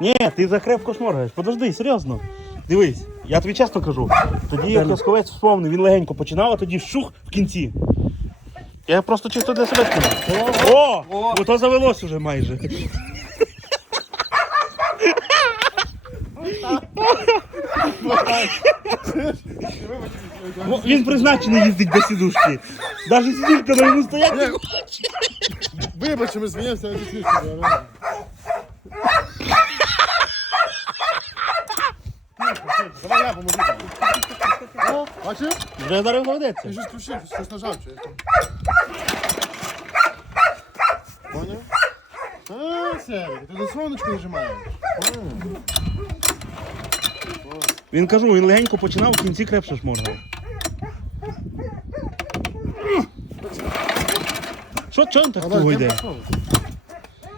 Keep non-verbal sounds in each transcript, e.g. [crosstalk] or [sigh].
Ні, ти закрепко шморгаєш. Подожди, серйозно. Дивись, я тобі чесно кажу. Тоді як Лясковець вспомнив, він легенько починав, а тоді шух в кінці. Я просто чисто для себе сказав. О! О! Бо то завелось уже майже. Він призначений їздить без сідушки. Навіть сідушка на йому стоять. Вибач, ми сміємося, але не Давай я поможу. Бачив? Вже зараз доведеться. Ти щось включив, щось нажав. чи? Поняв? А, це, ти за сонечко нажимаєш. Він кажу, він легенько починав, в кінці крепше шморгав. Що, він так туго йде?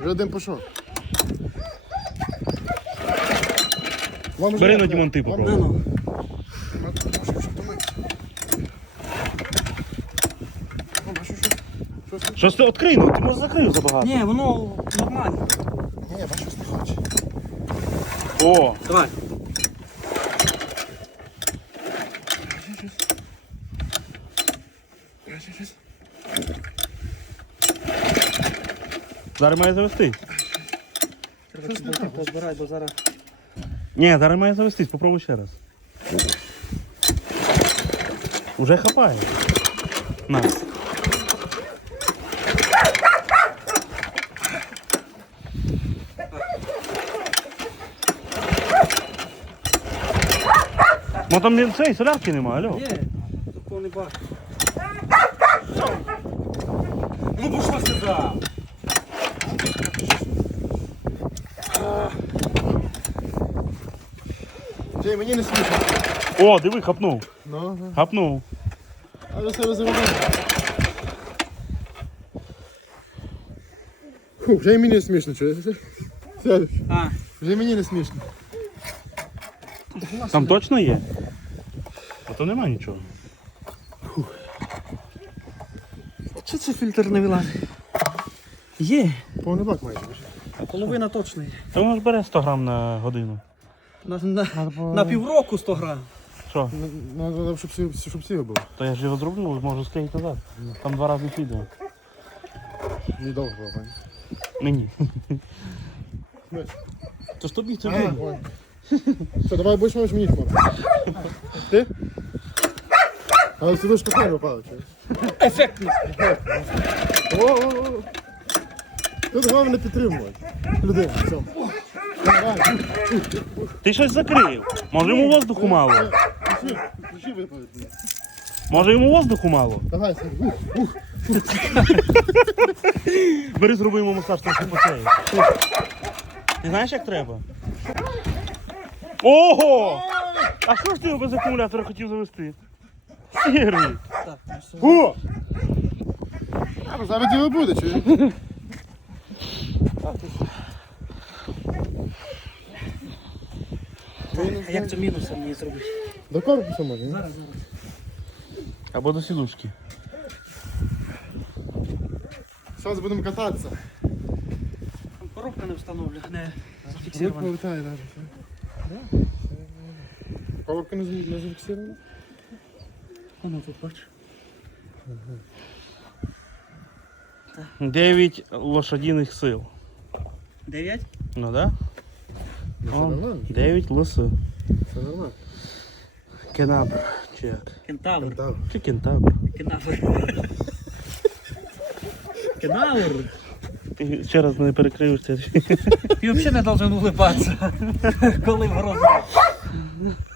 Вже один пішов. Вам Бери на Дімон, ти попробуй. щось не- ти відкрий, ну ти може закрив забагато. Ні, воно нормально. Ні, бачу, щось не хоче. О, Давай. Бачу, щось. Зараз має завестись. Треба ці болти позбирати, бо зараз. Ні, зараз має завестись, попробуй ще раз. Уже хапає. На. Ну там ні- цей солярки нема, алло. Є, такого не бачу. Ну, бо що Ти мені не смішно. О, диви, хапнув. Ну, ну. Хапнув. А ви себе заводили. Фу, вже і мені не смішно, чуєш? Сядеш. А, Вже і мені не смішно. Там точно є? А то нема нічого. чи це фільтр не вилазить? Є, Повний бак майже. половина точно є. Та воно ж бере 100 грам на годину. На, на, Або- на півроку 100 грам. Що? Ну, треба, щоб всі- щоб всі було. То я ж його зроблю, можу склеїти назад. Там два рази відео. Недовго було, пані. Мені. То ж тобі це А, ой. Все, давай будеш можеш мені хлопці. Ти? Але сидушка файно випала, чуєш? Ефектно. О, о, о. Тут головне підтримувати. Людину в цьому. Ти щось закрив. Може йому воздуху мало. Може йому воздуху мало. Давай. Бери зроби йому масаж трохи по цей. Ти знаєш, як треба? Ого! А що ж ти його без акумулятора хотів завести? Сірий. О! Зараз діло буде, чуєш? А як це мінусом мені зробити? До корпусу може, ні? Зараз, зараз. Або до сідушки. Зараз будемо кататися. Там коробка не встановлена, не Як зафіксирована. полетає навіть. Коробка не зам- не зафіксирована? Воно тут бачиш. 9 лошадиних сил. Дев'ять? Ну да? Ну, Все О, нормально. 9 лоси. Все нормально. Кенабр. Чи як? Кентавр. Так. Чи кентабр? Кенавр. Кенавр. [laughs] Ти ще раз не перекриєшся. Ти взагалі не должен улыбатися, [laughs] коли гроза.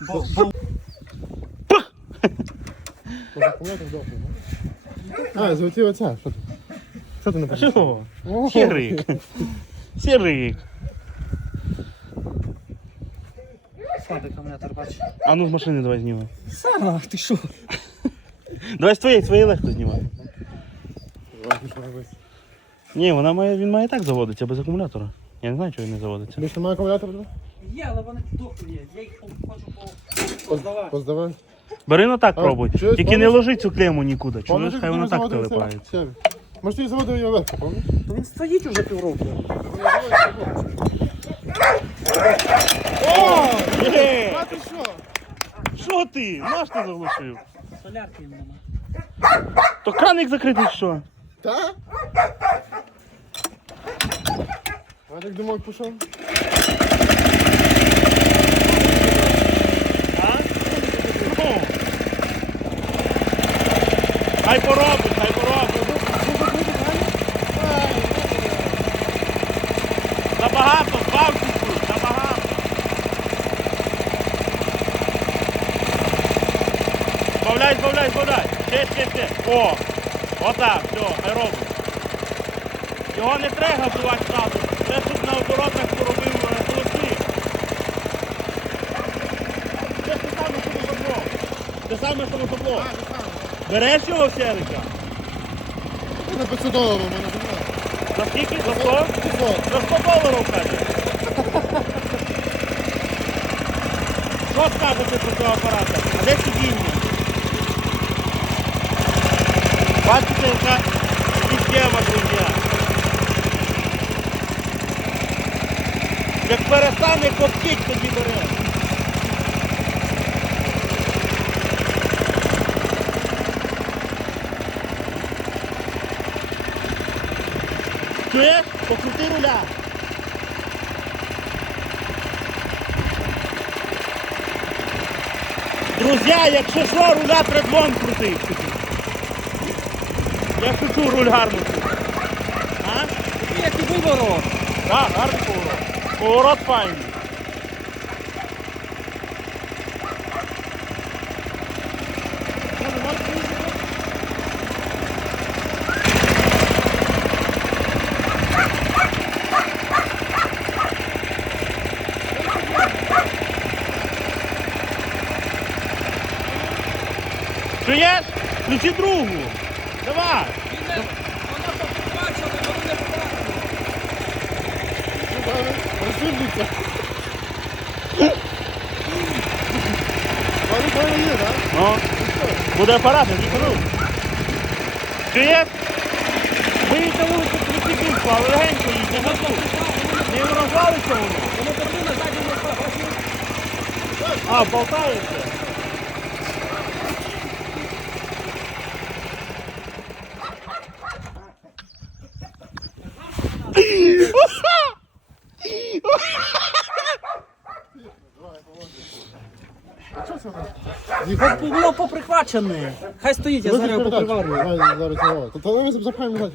Бо, бо ну? А, золотів оця. Що ти? Що ти не А чого? Сірик. Сірик. Бачиш. А ну з машини давай знімай. Сара, ти що? Давай з твоєї, твоєї легко знімай. Ні, вона має, він має так заводитися без акумулятора. Я не знаю, чого він не заводиться. Більше немає акумулятора? да? Є, але вони дохлі. Я їх хочу по- поздавати. Поздавай. Бери ну так А, пробуй. чуєш, Тільки не помниш? ложи цю клему нікуди. Чуєш, Помниш, хай вона так. Сєві? Може, ти заводив його вверх, пам'ятаєш? Він стоїть уже півроку. О! Є! А ти що? Що ти? Наш ти заглушив? Солярки йому нема. То краник закритий що? Та? А так думав, пішов. А? Ну. Хай поробить. Забагато, бабки тут, забагато. Збавляй, збавляй, Ще, ще, ще. О! Отак, все, хай робить. Його не треба газувати зразу. Це тут на оборотах поробив холодці. Це те саме, що мотоблок. Те саме, що мотоблок. Береш його Серика? На 500 доларів у мене. За скільки? За 100? За 100 доларів каже. Що скажете про цього апарата? А де сидіння? Бачите, яка система, друзі. Як перестане коптіть, тоді бере. Чуєш? Покрути руля. Друзі, якщо що, руля тредлон крутий. Я шучу, руль гарно. А? Як і виворот. Так, гарний поворот. Поворот файний. Чуєш? Включи другу. Давай. Вона побачила, не? Ну, буде апарат, я не кажу. Чуєш? Виїдьте вулицю Трикібінську, але легенько їдьте на ту. Не вражалися воно. Воно торбина не. А, болтається. Їхав? Воно поприхвачене. Хай стоїть, я зараз його зараз. Та ми запхаємо назад.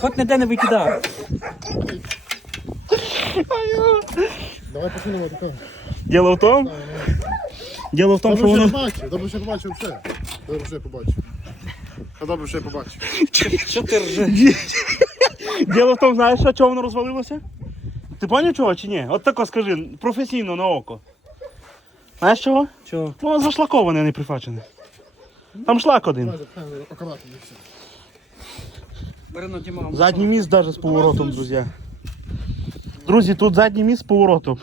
Хоч ніде не викидав. Давай посунемо таке. Діло в тому, діло в тому, що Добре, що воно... побачив, добре, що побачив все. Добре, що я побачив. Та добре, що я побачив. Що ти ржеш? Діло в тому, знаєш, що, чого воно розвалилося? Ти поняв чого чи ні? От тако скажи, професійно на око. Знаєш чого? Чого? Воно зашлаковане, не прифачене. Там шлак один. Задній міст навіть з поворотом, друзі. Друзі, тут задній міст з поворотом.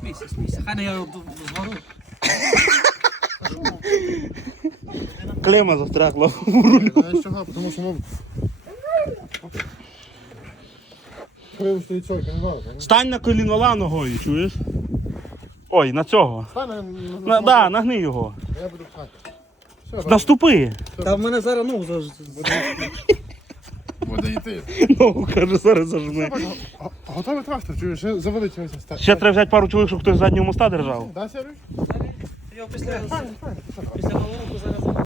Смійся, смійся. Хай не я згору. Клема застрягла. Знаєш чого? Тому що знаю. Стань на колінола ногою, чуєш? Ой, на цього. Стане На, да, нагни його. Я буду пхати. Все, Наступи. Та в мене зараз ну заж... буде йти. Ногу каже, зараз зажми. Готовий трактор, чуєш? Ще завалить його ста. Ще треба взяти пару чоловік, щоб хтось з заднього моста держав. Да, Сереж? Я після, після повороту зараз